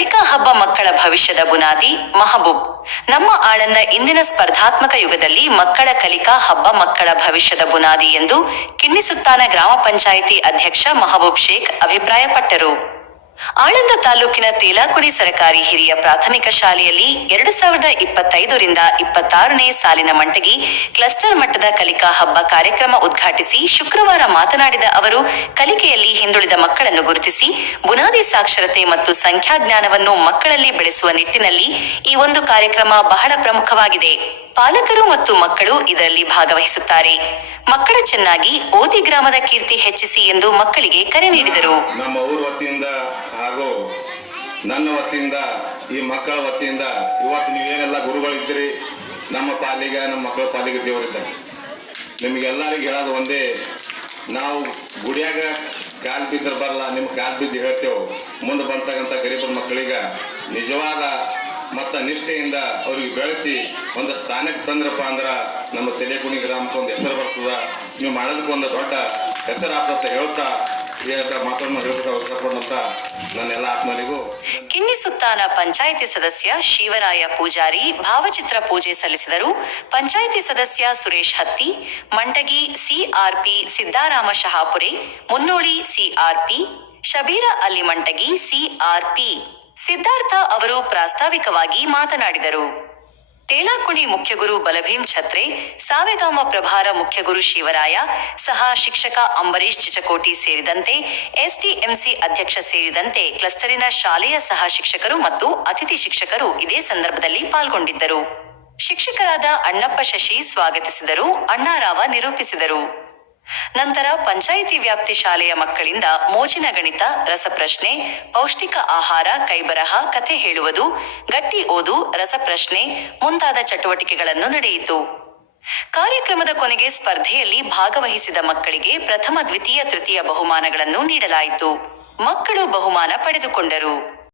ಕಲಿಕಾ ಹಬ್ಬ ಮಕ್ಕಳ ಭವಿಷ್ಯದ ಬುನಾದಿ, ಮಹಬೂಬ್. ನಮ್ಮ ಆಳನ್ನ ಇಂದಿನ ಸ್ಪರ್ಧಾತ್ಮಕ ಯುಗದಲ್ಲಿ ಮಕ್ಕಳ ಕಲಿಕಾ ಹಬ್ಬ ಮಕ್ಕಳ ಭವಿಷ್ಯದ ಬುನಾದಿ ಎಂದು ಕಿನ್ನಿಸುತ್ತಾನ ಗ್ರಾಮ ಪಂಚಾಯಿತಿ ಅಧ್ಯಕ್ಷ ಮಹಬೂಬ್ ಶೇಖ್ ಅಭಿಪ್ರಾಯಪಟ್ಟರು. ಆಳಂದ ತಾಲೂಕಿನ ತೇಲಾಕುಡಿ ಸರಕಾರಿ ಹಿರಿಯ ಪ್ರಾಥಮಿಕ ಶಾಲೆಯಲ್ಲಿ ಎರಡು ಸಾವಿರದ ಇಪ್ಪತ್ತೈದರಿಂದ ಇಪ್ಪತ್ತಾರನೇ ಸಾಲಿನ ಮಂಟಗಿ ಕ್ಲಸ್ಟರ್ ಮಟ್ಟದ ಕಲಿಕಾ ಹಬ್ಬ ಕಾರ್ಯಕ್ರಮ ಉದ್ಘಾಟಿಸಿ ಶುಕ್ರವಾರ ಮಾತನಾಡಿದ ಅವರು, ಕಲಿಕೆಯಲ್ಲಿ ಹಿಂದುಳಿದ ಮಕ್ಕಳನ್ನು ಗುರುತಿಸಿ ಬುನಾದಿ ಸಾಕ್ಷರತೆ ಮತ್ತು ಸಂಖ್ಯಾಜ್ಞಾನವನ್ನು ಮಕ್ಕಳಲ್ಲಿ ಬೆಳೆಸುವ ನಿಟ್ಟಿನಲ್ಲಿ ಈ ಒಂದು ಕಾರ್ಯಕ್ರಮ ಬಹಳ ಪ್ರಮುಖವಾಗಿದೆ. ಪಾಲಕರು ಮತ್ತು ಮಕ್ಕಳು ಇದರಲ್ಲಿ ಭಾಗವಹಿಸುತ್ತಾರೆ. ಮಕ್ಕಳ ಚೆನ್ನಾಗಿ ಓದಿ ಗ್ರಾಮದ ಕೀರ್ತಿ ಹೆಚ್ಚಿಸಿ ಎಂದು ಮಕ್ಕಳಿಗೆ ಕರೆ ನೀಡಿದರು. ನಮ್ಮ ಊರ ವತಿಯಿಂದ ಹಾಗೂ ನನ್ನ ವತಿಯಿಂದ, ಈ ಮಕ್ಕಳ ವತಿಯಿಂದ ಇವತ್ತು ನೀವೇನೆಲ್ಲ ಗುರುಗಳಿದ್ದೀರಿ? ನಮ್ಮ ಪಾಲಿಗೆ, ನಮ್ಮ ಮಕ್ಕಳ ಪಾಲಿಗೆ ದೇವರು ಸರ್. ನಿಮಗೆಲ್ಲರಿಗೂ ಹೇಳೋದು ಒಂದೇ, ನಾವು ಗುಡಿಯಾಗ ಕಾಲು ಬಿದ್ದರೆ ಬರಲ್ಲ, ನಿಮ್ಮ ಕಾಲು ಬಿದ್ದು ಹೇಳ್ತೇವೆ. ಮುಂದೆ ಬಂತಕ್ಕಂಥ ಗರೀಬರ ಮಕ್ಕಳಿಗೆ ನಿಜವಾದ ಮತ್ತು ನಿಷ್ಠೆಯಿಂದ ಅವ್ರಿಗೆ ಬೆಳೆಸಿ, ಒಂದು ಸ್ಥಾನಕ್ಕೆ ತಂದ್ರಪ್ಪ ಅಂದ್ರೆ ನಮ್ಮ ತಲೆಕುಣಿ ಗ್ರಾಮಕ್ಕೆ ಒಂದು ಹೆಸರು ನೀವು ಮಾಡೋದಕ್ಕೆ ಒಂದು ದೊಡ್ಡ ಹೆಸರು ಆಗ್ತದೆ ಹೇಳ್ತಾ ಕಿನ್ನಿಸುತ್ತಾನ ಪಂಚಾಯಿತಿ ಸದಸ್ಯ ಶಿವರಾಯ ಪೂಜಾರಿ ಭಾವಚಿತ್ರ ಪೂಜೆ ಸಲ್ಲಿಸಿದರು. ಪಂಚಾಯಿತಿ ಸದಸ್ಯ Suresh Hatti, Mantagi CRP Siddarama Shahapure, Munnoli CRP Shabir Ali Mantagi CRP Siddhartha ಅವರು ಪ್ರಾಸ್ತಾವಿಕವಾಗಿ ಮಾತನಾಡಿದರು. ತೇಲಾಕುಣಿ ಮುಖ್ಯಗುರು ಬಲಭೀಂ ಛತ್ರೆ, ಸಾವೆಗಾಮ ಪ್ರಭಾರ ಮುಖ್ಯಗುರು ಶಿವರಾಯ, ಸಹ ಶಿಕ್ಷಕ ಅಂಬರೀಶ್ ಚಿಚಕೋಟಿ ಸೇರಿದಂತೆ ಎಸ್ಡಿಎಂಸಿ ಅಧ್ಯಕ್ಷ ಸೇರಿದಂತೆ ಕ್ಲಸ್ಟರಿನ ಶಾಲೆಯ ಸಹ ಶಿಕ್ಷಕರು ಮತ್ತು ಅತಿಥಿ ಶಿಕ್ಷಕರು ಇದೇ ಸಂದರ್ಭದಲ್ಲಿ ಪಾಲ್ಗೊಂಡಿದ್ದರು. ಶಿಕ್ಷಕರಾದ ಅಣ್ಣಪ್ಪ ಶಶಿ ಸ್ವಾಗತಿಸಿದರು, ಅಣ್ಣಾರಾವ ನಿರೂಪಿಸಿದರು. ನಂತರ ಪಂಚಾಯಿತಿ ವ್ಯಾಪ್ತಿ ಶಾಲೆಯ ಮಕ್ಕಳಿಂದ ಮೋಜಿನ ಗಣಿತ, ರಸಪ್ರಶ್ನೆ, ಪೌಷ್ಟಿಕ ಆಹಾರ, ಕೈಬರಹ ಕಥೆ ಹೇಳುವುದು, ಗಟ್ಟಿ ಓದು, ರಸಪ್ರಶ್ನೆ ಮುಂತಾದ ಚಟುವಟಿಕೆಗಳನ್ನು ನಡೆಯಿತು. ಕಾರ್ಯಕ್ರಮದ ಕೊನೆಗೆ ಸ್ಪರ್ಧೆಯಲ್ಲಿ ಭಾಗವಹಿಸಿದ ಮಕ್ಕಳಿಗೆ ಪ್ರಥಮ, ದ್ವಿತೀಯ, ತೃತೀಯ ಬಹುಮಾನಗಳನ್ನು ನೀಡಲಾಯಿತು. ಮಕ್ಕಳು ಬಹುಮಾನ ಪಡೆದುಕೊಂಡರು.